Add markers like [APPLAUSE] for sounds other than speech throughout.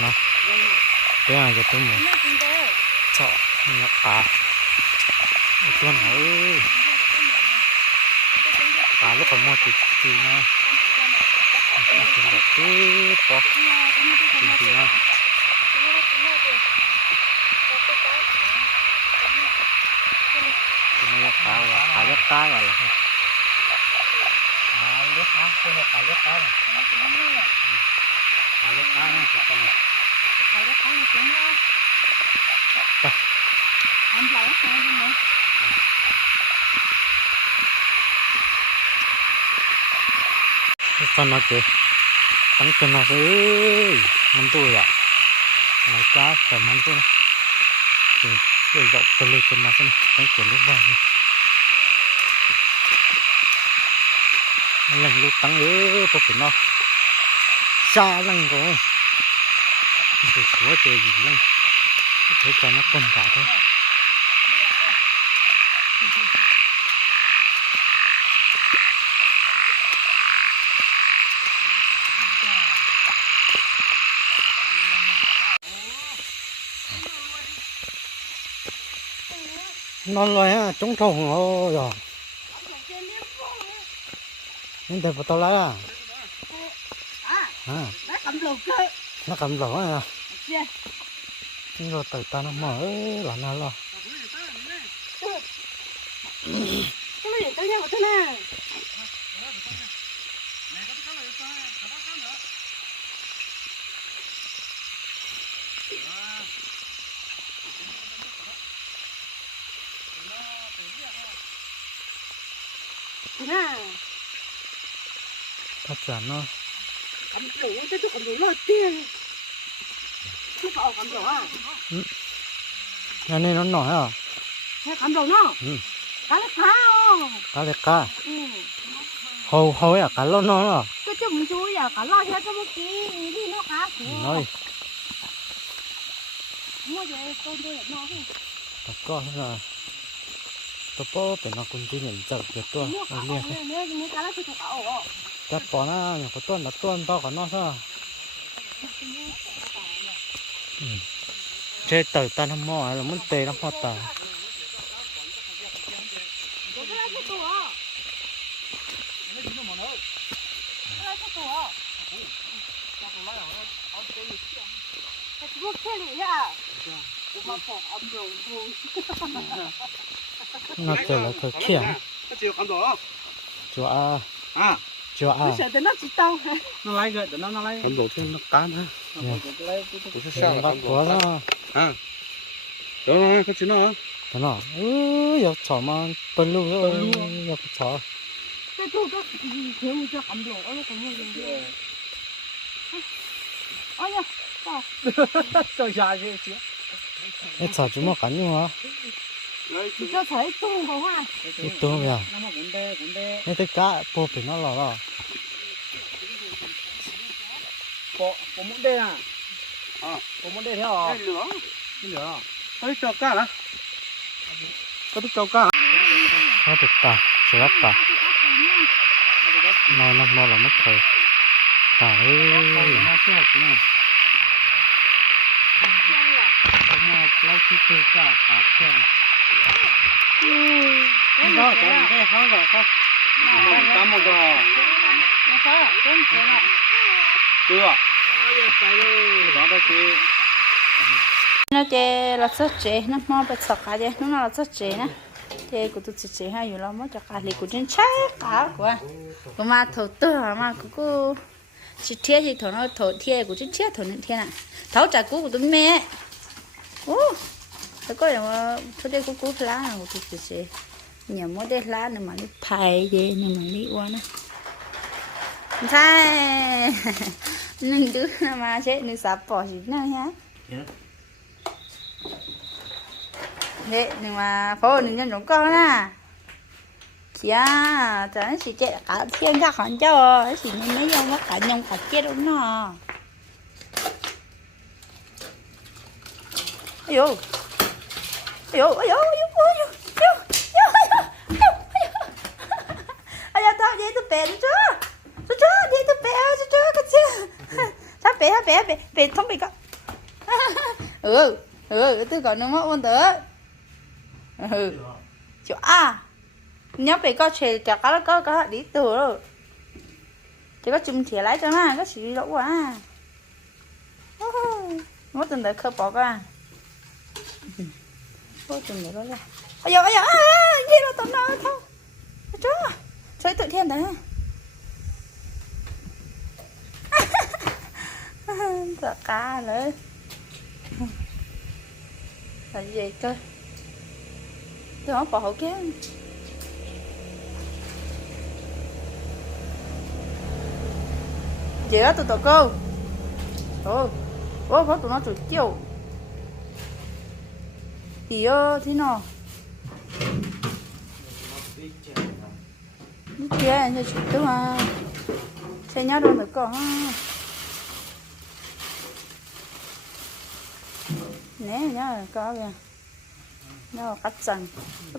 เนาะตัวอาจจะตัวหมูเจาะนาปลาตัวหนูปลาลูกขมอติดจรินะป็นแบบตีปอกจรินะตัวยักษ์ลายว่ะขายักษ์ตาวะเลาเล็กนะตัวยักาเล็กตาย con nó kìa thắng con nó ơi mắn tôi ạ lấy cá phải mắn tôi rồi rồi dọc tôi lên con nó xem thắng của lúc vàng lần lúc thắng ơi tôi phải nó xa lăng có để chúa trời gì lăng? Thế cho nó quần cả thôi. Nó loay trống thùng rồi. Rồi. Nên thì phải tao lấy à? nó cầm lỗ cơ nó cầm lỗ à? Cái lỗ tự ta nó mở là nó lo. Cái lỗ tự nhau thế nào Thật giả nó nhà này nó nổi à ừ. cá đẹp cá hầu hầu à? Cá lon nó à cái chum chú giờ cả lo hết cái một kí đi nó cá của nói mua về con tôi nó tập có là tập bố để nó cũng chỉ nhận chợ được tôi mua chưa chắc bỏ nó nhà có tuần là tuần to còn nó sao? Chơi từ ta nó mò là muốn tê nó mò tờ. Rồi thôi nó chờ là thời khiển. Chịu cầm đồ chúa à 是？晓得那知道。那来个，那那来。很多天干？不是下了，不了。嗯。等等，快去那啊！等等，哦，要查吗？登录要登，这都都全部叫很多，哎呀，很多人的。哎呀，到。哈哈哈！到下去去。你这么干净啊？Cho thấy tung của hoa cũng đe cái tất cả bộ phải nó lò lò có có muốn đe à à có muốn đe theo à cái lửa lửa cái cho cá hả có biết cho cá nó được ta sẽ lắp ta nó nó nó là mất thời ta ơi nó sẽ học cái này mà lấy cái cây cả cả chân cái đó đó cái cái cái khó rồi ก็ใช่ได้เขาหรอกเขาตามหมดดอกเขาต้นเสียงอะตัวไปเลยดอกตะกี้那这老早这，那毛不吃咖的，那老早这呢？这个都吃这哈，有了么就咖喱，古真吃咖个，我妈头多啊嘛，姑姑，吃贴是头那头贴，古真贴头那贴呢，头在姑姑都买，哦。có là thôi ờ, đây cũng cút lá nào tụt tụt xe nhà mỗi đây lá này mà nó phải gì này mà đi qua nó. Thay nên thứ đứa mà chết nên sập bỏ gì nữa nhá thế nhưng mà phô nên nhân chúng con nè chị à chẳng chị chết cả thiên các hòn cho chị nên mấy ông các cả nhông cả chết đúng không? Ayo ôi dồi ôi dồi ôi dồi ôi dồi ôi dồi ôi dồi ôi dồi tao đi tụi bé đi chứ. Ừ tôi có nó mất ôn tớ. Ừ. Chỗ a nhớ bị có chơi chả có có có đi từ rồi. Chỉ có chùm thìa lái cho nó có chỉ lỗ quá. Mất từng đợt khơi bỏ ra mất từng đợt đó là ôi giờ ôi giờ gì đâu tao nào thôi. Chú chơi tự thiên đấy. [LAUGHS] Sợ cá nữa là gì cơ tôi không bỏ hậu kia gì đó, tụi tụi cô. Ô ô có tụi nó chủ chiều gì ơ ờ, thế nào? Đi kia cho chị tôi mà chơi nhau đâu được có nè nhá, có kìa. Nó cắt dần.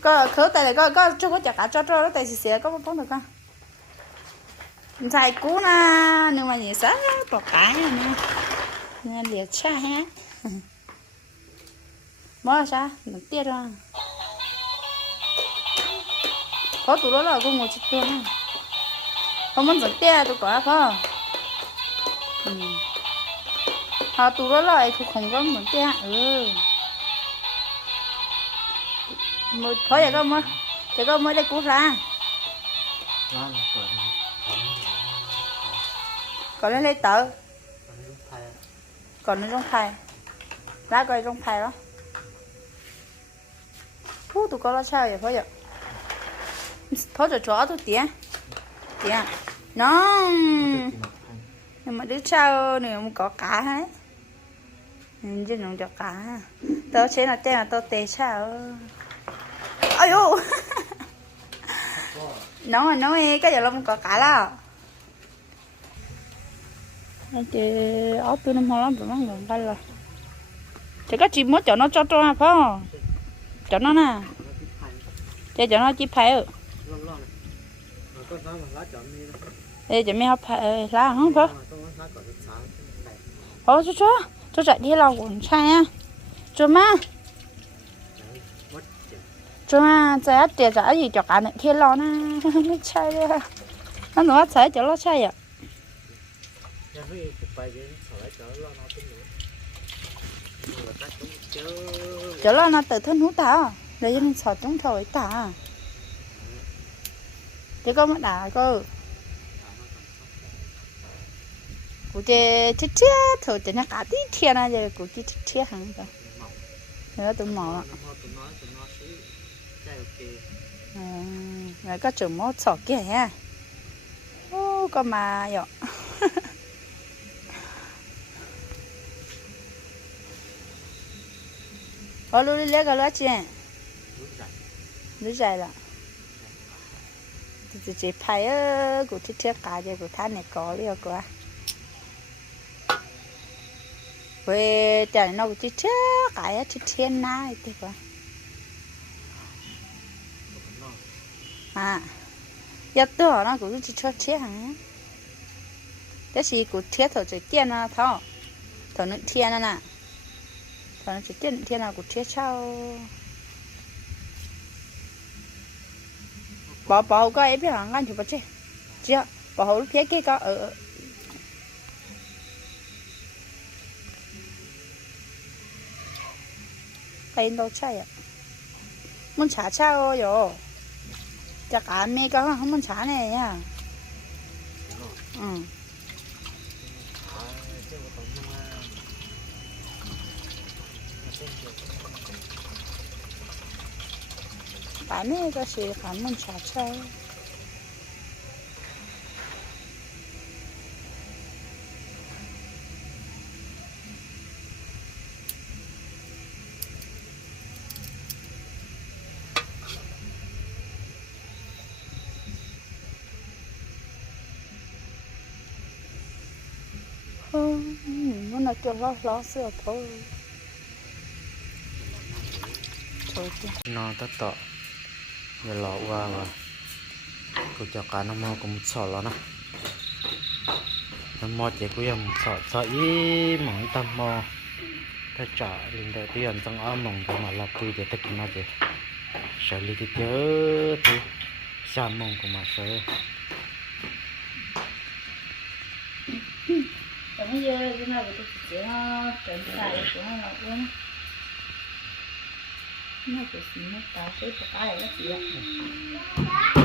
Có, khớ tay này có có chỗ có chặt cả cho cho nó tay xì xì có bóng được không? Dài cú na, nhưng mà gì sáng bỏ cái này nè liệt cha ha. [LAUGHS] mở sao nó tiệt ra. Có tụi đó là cũng một chút tôi không? Muốn dẫn tiệt tụi có không? Ừ. Họ tụi đó là cũng không có muốn tiệt ừ. Một ừ. thôi vậy con mới vậy con mới đây cú ra. Còn lên lấy tờ. Còn lên trong thai. Lá coi trong thai đó. Phú tụi phải nó có cá tao là tao cái giờ có áo tôi nó mau lắm rồi nó ngừng đây rồi chị có chị muốn cho nó cho cho phải không cho nó nè. Cho cho nó chỉ phải ừ Ê, chị mới học phải lá không phải ô chú chú. Chú chạy đi lau quần sai nha chú má. Chú má chạy tiền chạy gì cho cả này thiên lo nè chai [LAUGHS] đi. Nó nói chạy cho nó chai à cho chỗ lo, nó tự thân hú ta để cho nó sợ chúng thôi ta chứ có mất đà cơ. Cụ chê chết chết thôi chỉ nó cả tí thiên à giờ cụ chê chết chết hẳn rồi nó tụi mỏ rồi có chừng mốt sọ kia ha. Ô có mà vậy lúc đi lấy cái lá chè lúc dài là thì chỉ phải ơ của thiết thiết cả cho của than này có liều quá về chả nó của thiết thiết cái thiết thiết này thì quá à giờ tôi nó cũng chỉ cho thiết hả thế thì của thiết thôi chỉ tiền nó thôi thôi nó tiền nè 反正就天天那股切炒。bảo bảo cái biết là ngan chụp chứ chưa bảo phía kia có ở cái đâu chạy à muốn chả chao rồi chắc ăn mấy cái không muốn chả này à ừ خانه باشه خانمون چاچا nó là cho lót lót sữa thôi thôi chứ nó tất tọa giờ lọ qua và cô cho cá nó mau cũng sọ lọ nó nó mò chỉ cô em sọ sọ ý mỏng tâm mò ta trả lên đầu tiên trong áo mỏng của mà lọc tôi để tất cả nó chỉ sợ lý thì chớ thì xa mỏng của mà sợ Hãy subscribe cho kênh Ghiền Mì Gõ Để không bỏ lỡ những video hấp dẫn น่าจะสีน้ำตาลใช้ปากกาแล้วเสีย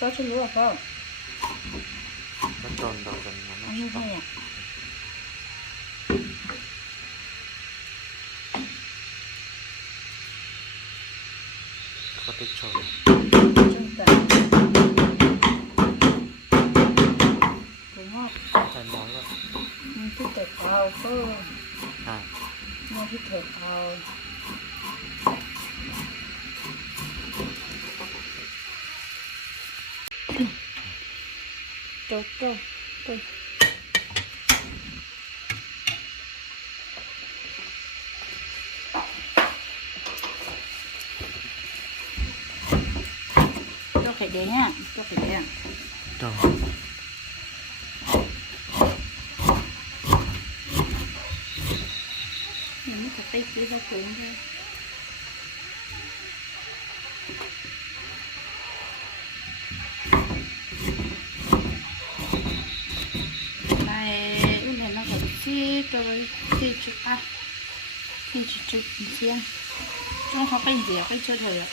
ก็ชิ้นรู้อะพ่อก็จอนดอกกันนะอันนี้รอะก็ติดชนชนแต่ถุงหอกใส่น้อยก็มีที่เก็บเอาเพิ่มอ่ามีที่เก็บเอา Cho cho cho cho phải để ha cho phải để tròn mình phải tay kia ra cuốn thôi này ưu này nó còn chi rồi chi chụp à chi chụp chụp chi trong họ cái gì cái chơi ạ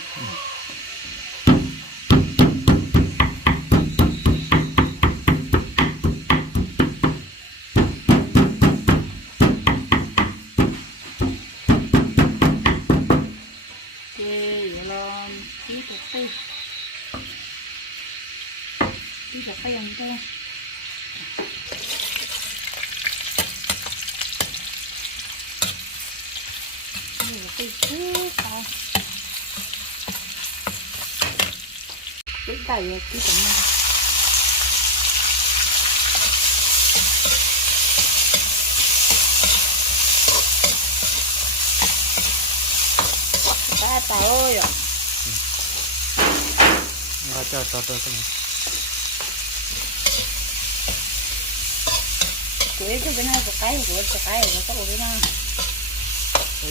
Chê, vậy là tí cà phê tí cà phê ăn kayak gitu mah apa lo ya nggak cocok tuh tuh gue itu benar sekali gue sekali gue tuh benar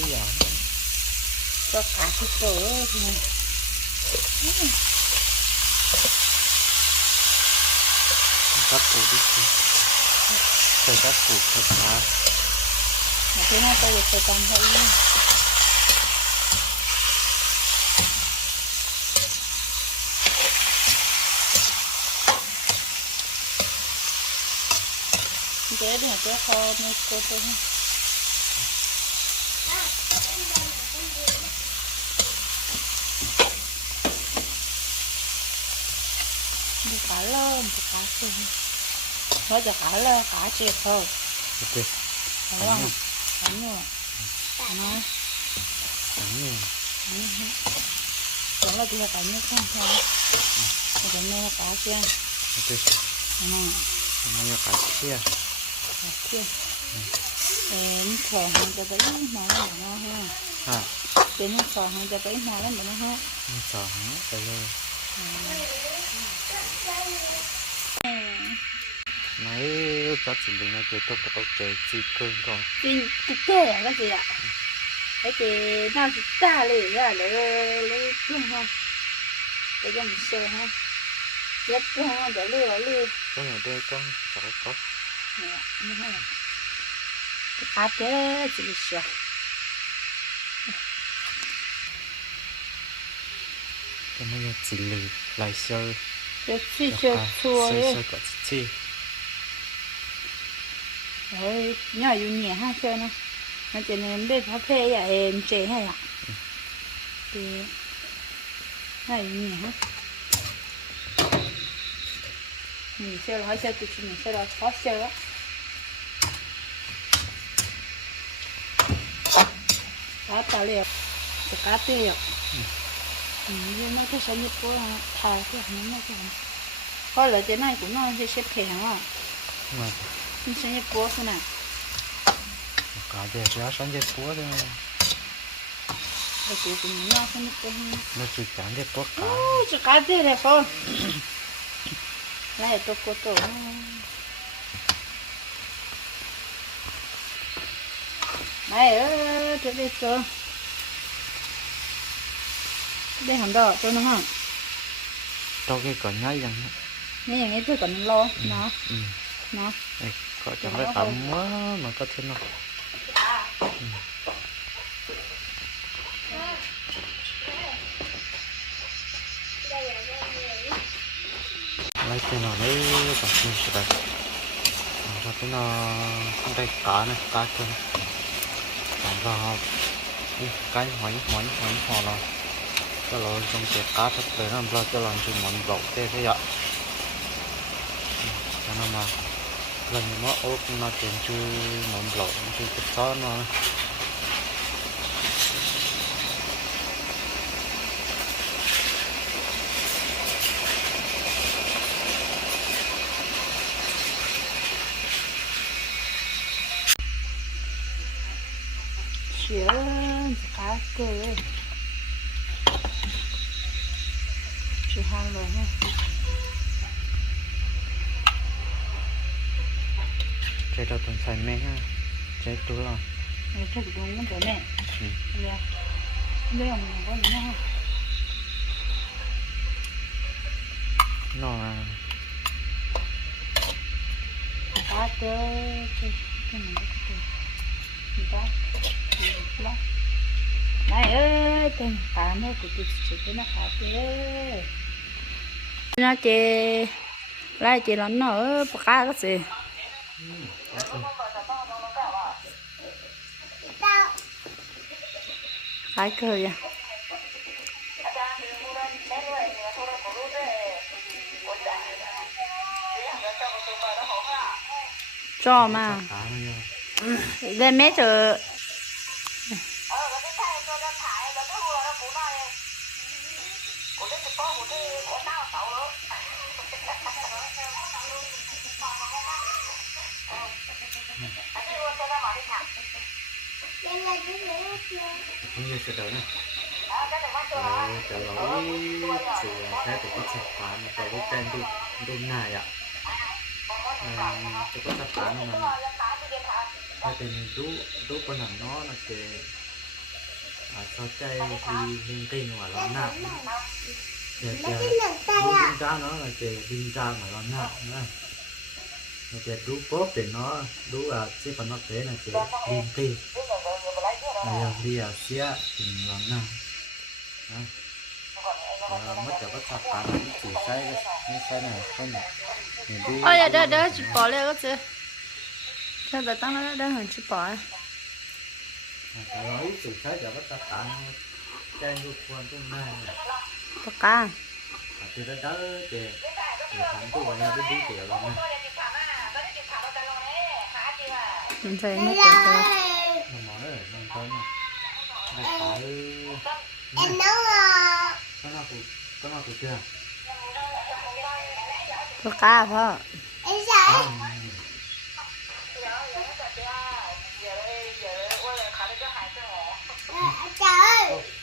iya tuh kasih tuh ครับปูดิใส่ครับปูครับนะมาที่หน้าตัวไปตามเขาอีกเจ๊เดี๋ยวเจ๊คอมีโกโต้ให้你把那不高兴。 เขาจะขาเลยขาเจ็บเขาโอเคระวังขันอยู่ขันน้อยขันอยู่แล้วเราจะขันนี่ข้างซ้าเราจะไม่ขาเชี่ยโอเคอืไม่ขาเชี่ยขาเชี่ยเอ็นสอหันจะไปหัวหน้าฮะฮะเอ็นสอหันจะไปหัวหน้าฮะคอหันไปเลย nói chuyện tốt tốt chơi chị cơn con Chị chị kê à cái gì ạ? Cái gì nó chỉ ta lì ra để lấy chung không? Để cho mình sơ ha. Rất chung không để lưu ở lưu. Cái này đây con cháu có. Nè, như thế này. Cái cá chế chị đi sơ cái này chị lì lại เฮ้ยย่ยอยู่เนี่ยห้าเชียนะมันจะเน้นด้วยพระเพยอย่าเอ็มเจให้อะดีย่อยอยู่เนี่ยฮะนี่เชียวห้าเชียตุ๊ชินี่เชียวทอดเชียอะตาตาเลี้ยวสกัดเตี้ยวอืมยังไม่ก็ใช้ยุก็ถ่ายก็ยังไม่ก็ก็เลยจะไม่กูนอนใช้เช็ดแผงอะ 你生意不是呢？干的只要生意不的。我就是你要生意不。那就干的不干。哦，就干的了，好。来，多过多。来，呃，这里做。ได้ทำดอกตัวนึงฮะตัวแกก่อนง่ายอย่างนี้นี่อย่างนี้เพื่อก่อนมันรอเนาะเนาะ 과장을 안마만 같았나 라이트는 매일 맞추는 시간 라이트나 상당히 까는 까죠 감사합 cái hoành hoành hoành họ là cho nó trong cái cá thật tới làm ra cho làm cho món bọc tê thế ạ cho nó mà lần mà ốp, nó chuyển chu món lẩu chu cái đó nó chuyện cá cười chuyện hàng rồi ha. Cái đó còn xài mẹ ha. Cái túi là này chắc đúng nó mẹ. Bây giờ mình có gì nữa nó là cá cơ cái cái mình ta đó này ơi tên cá nó của tôi chỉ cái nó cá cơ nó chê lại chê nó nó cá cái gì cái cơ vậy cho mà. Lên mấy giờ không như sẽ đỡ nè Rồi, trở lỗi sự thế của các sản phẩm cho cái tên đu đu này ạ à, cho các sản phẩm mà hai tên đu đu con hàng nó là cái à cho chơi thì liên kinh mà nó nặng để cái đu linh ra nó là cái linh ra mà nó nặng nữa Rồi cái đu bóp thì nó đu à chứ còn nó thế là cái liên kinh à đi à xía thì nó nặng Đó. Cả ôi đỡ chỉ bỏ lên cái gì cho đỡ tăng nó đỡ hơn chỉ bỏ trong này. Bỏ cá à thì thằng tôi gọi là đến đi tiểu lắm mình thấy nó. kiểu thôi nha Đây phải Em nấu Có nào tụi Có nào tụi chưa Có cá hả Em sợ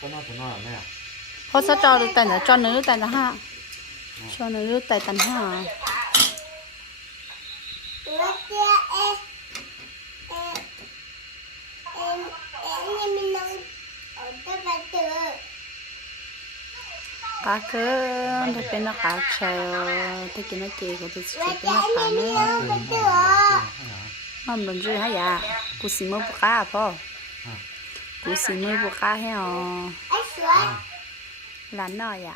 Có nào tụi nó ở đây à Hốt sao cho được tài là cho nữ tài là ha Cho nữ tài tài ha Hãy subscribe قاكن دبنا قاكشايو تكنا كيكو تسجدنا قانا مام بنجو هيا كوسي مو بقا بو كوسي مو بقا هيا لانو يا